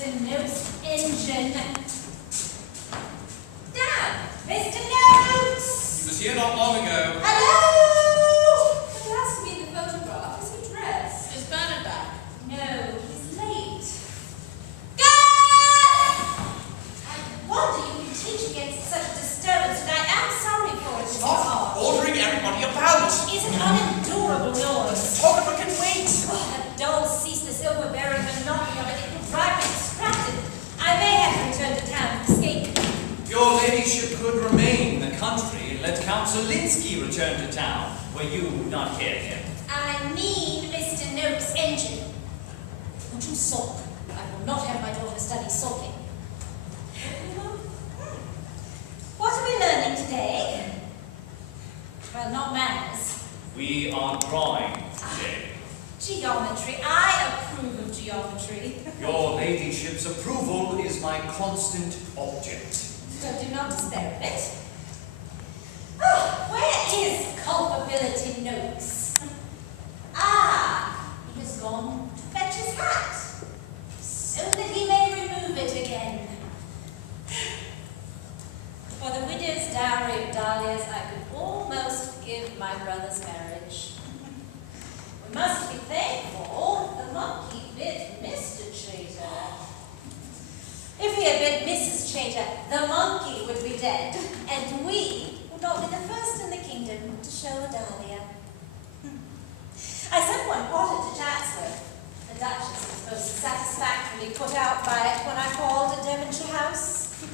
Mr. Notes engine. Damn! Mr. Notes! He was here not long ago. Hello! It has to be in the photograph. Is he dressed? Is Bernard back? No, he's late. Gareth! I wonder you can teach against such a disturbance, and I am sorry for it. Stop ordering everybody about. It's an unendurable noise. Photographer can wait. Oh, that dull, ceaseless, overbearing monotony of it, it will drive me distracted. I may have to return to town to escape. Your ladyship could remain in the country and let Count Zelinsky return to town, where you would not care him. I mean Mr. Noakes' engine. Don't you sulk. I will not have my daughter study sulking. What are we learning today? Well, not manners. We are drawing today. Geometry. I approve of geometry. Your ladyship's approval is my constant object. So do not despair of it. Oh, where is culpability Noakes? Ah, he has gone to fetch his hat, so that he may remove it again. For the widow's dowry of dahlias, I could almost give my brother's marriage. We must be thankful the monkey bit Mr. Chater. If he had bit Mrs. Chater, the monkey would be dead, and we would not be the first in the kingdom to show a dahlia. I sent one potter to Chatsworth. The Duchess was most satisfactorily put out by it when I called at Devonshire House.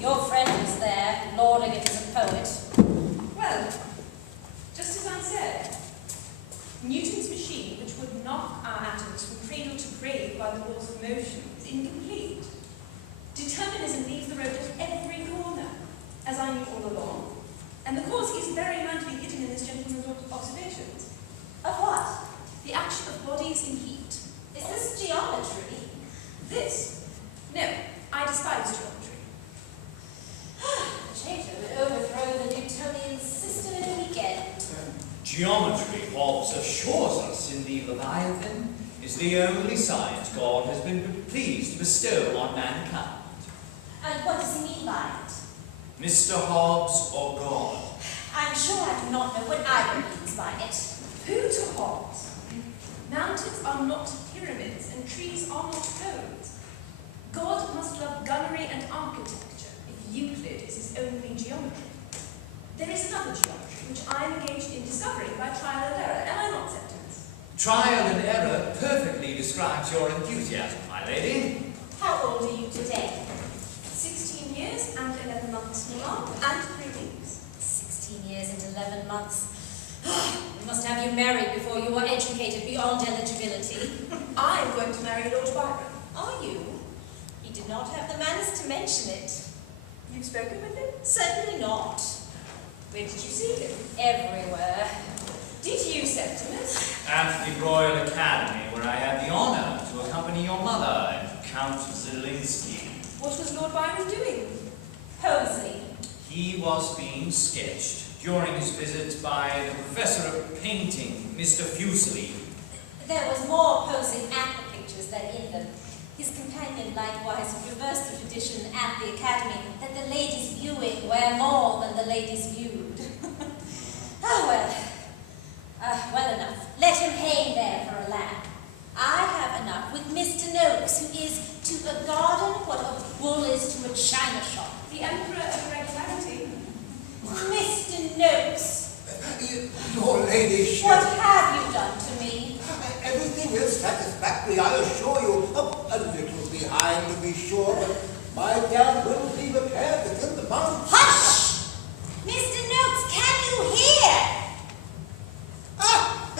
Your friend was there, lauding it as a poet. Well, just as I said, Newton's machine, which would knock our atoms from cradle to grave by the laws of motion, is incomplete. Determinism leaves the road at every corner, as I knew all along, and the cause is very manfully hidden in this gentleman's observations. Of what? The action of bodies in heat. Is this geometry? This? No, I despise geometry. Chater would overthrow the Newtonian system in a weekend. Geometry, Hobbes assures us in the Leviathan, is the only science God has been pleased to bestow on mankind. And what does he mean by it? Mr. Hobbes or God? I'm sure I do not know what either means by it. Who to Hobbes? Mountains are not pyramids, and trees are not cones. God must love gunnery and architecture, if Euclid is his only geometry. There is another geometry, which I am engaged in discovering by trial and error. Am I not, Septimus? Trial and error perfectly describes your enthusiasm, my lady. How old are you today? 16 years and 11 months, Milan, and 3 weeks. 16 years and 11 months. We must have you married before you are educated beyond eligibility. I am going to marry Lord Byron. Are you? He did not have the manners to mention it. You've spoken with him? Certainly not. Where did you see him? Everywhere. Did you, Septimus? At the Royal Academy, where I had the honour to accompany your mother and Count Zelinsky. What was Lord Byron doing? Posing. He was being sketched during his visit by the Professor of Painting, Mr. Fuseli. There was more posing at the pictures than in them. His companion likewise reversed the tradition at the Academy that the ladies viewing were more than the ladies viewed. Oh well. Well enough. Let him hang there for a lamb. I have enough with Mr. Noakes, who is to a garden what a bull is to a china shop. The Emperor of Regularity. Mr. Noakes, Your ladyship. what have you done to me? Everything is satisfactory, I assure you. A little behind, to be sure, but my dad will be repaired within the month. Hush! Mr. Noakes, can you hear? Ah,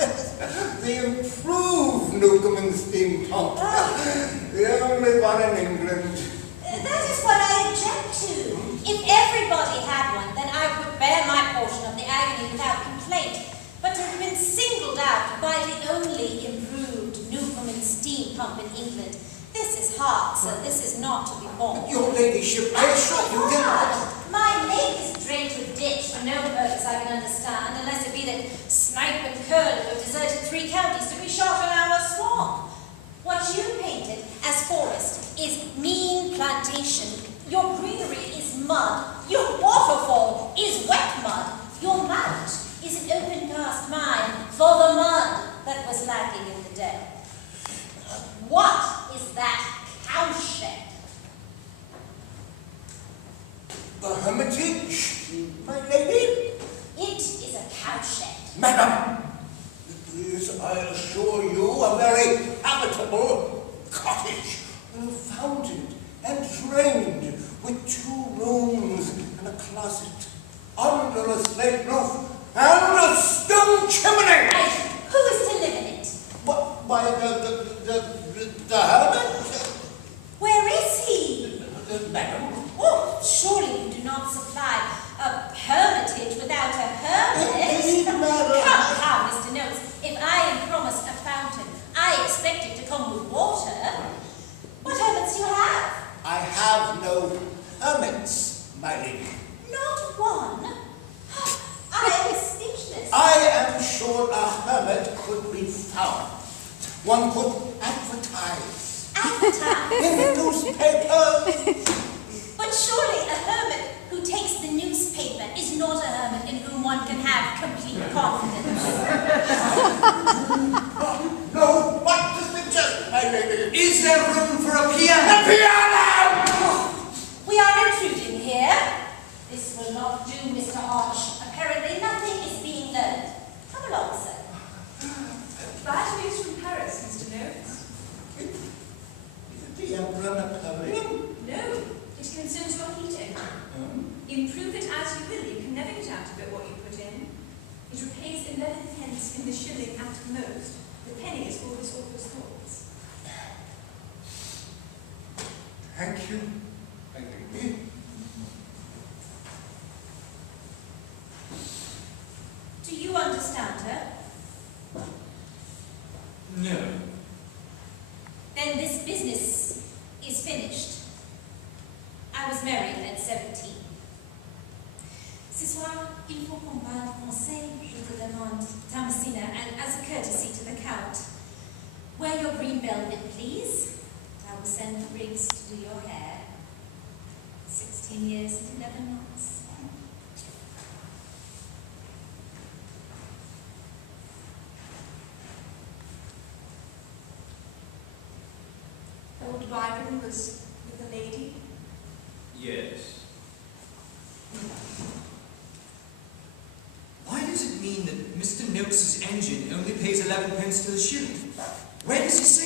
the improved Newcomen steam pump. The only one in England. That is what I object to. If everybody had one, then I would bear my portion of the agony without complaint. But to have been singled out by the only improved Newcomen steam pump in England, this is hard, sir. This is not to be borne. Your ladyship, I assure you, Hard. My leg is drained to a ditch for no purpose I can understand, unless it be that Snipe and Curlew have deserted 3 counties to be shot on our swamp. What you painted as forest Your greenery is mud. Your waterfall is wet mud. Your mount is an open cast mine for the mud that was lacking in the dell. What is that cowshed? The hermitage, my lady. It is a cowshed. Madam, it is, I assure you, a very habitable cottage, fountained and drained, with 2 rooms and a closet, under a slate roof, and a stone chimney. And who is to live in it? Why, the hermit? Where is he? Madam. Oh, surely you do not supply a hermitage without a hermit. Indeed, madam. Come, Mr. Notes. If I am promised a fountain, I expect it to come with water. What hermits do you have? I have no hermits, my lady. Not one. I am speechless. I am sure a hermit could be found. One could advertise Advertise. in the newspaper. But surely a hermit who takes the newspaper is not a hermit in whom one can have complete confidence. No, what to suggest, my lady? Is there room for a piano? The piano! We are intruding here. This will not do, Mr. Arch. Apparently nothing is being learned. Come along, sir. Bad news from Paris, Mr. Notes. The emperor Napoleon? No, it concerns your heating. Improve it as you will, you can never get out of it what you put in. It repays 11 pence in the shilling at most. The penny is for his author's thoughts. Thank you, my lady. Do you understand her? No. Then this business is finished. I was married at 17. Ce soir, il faut qu'on parle français, je te demande, Thomasina, and as a courtesy to the Count. Wear your green velvet, please. I will send the Briggs to do your hair. 16 years and 11 months. Old Byron was with a lady. Yes. Why does it mean that Mr. Noakes' engine only pays 11 pence to the shilling? Where does he say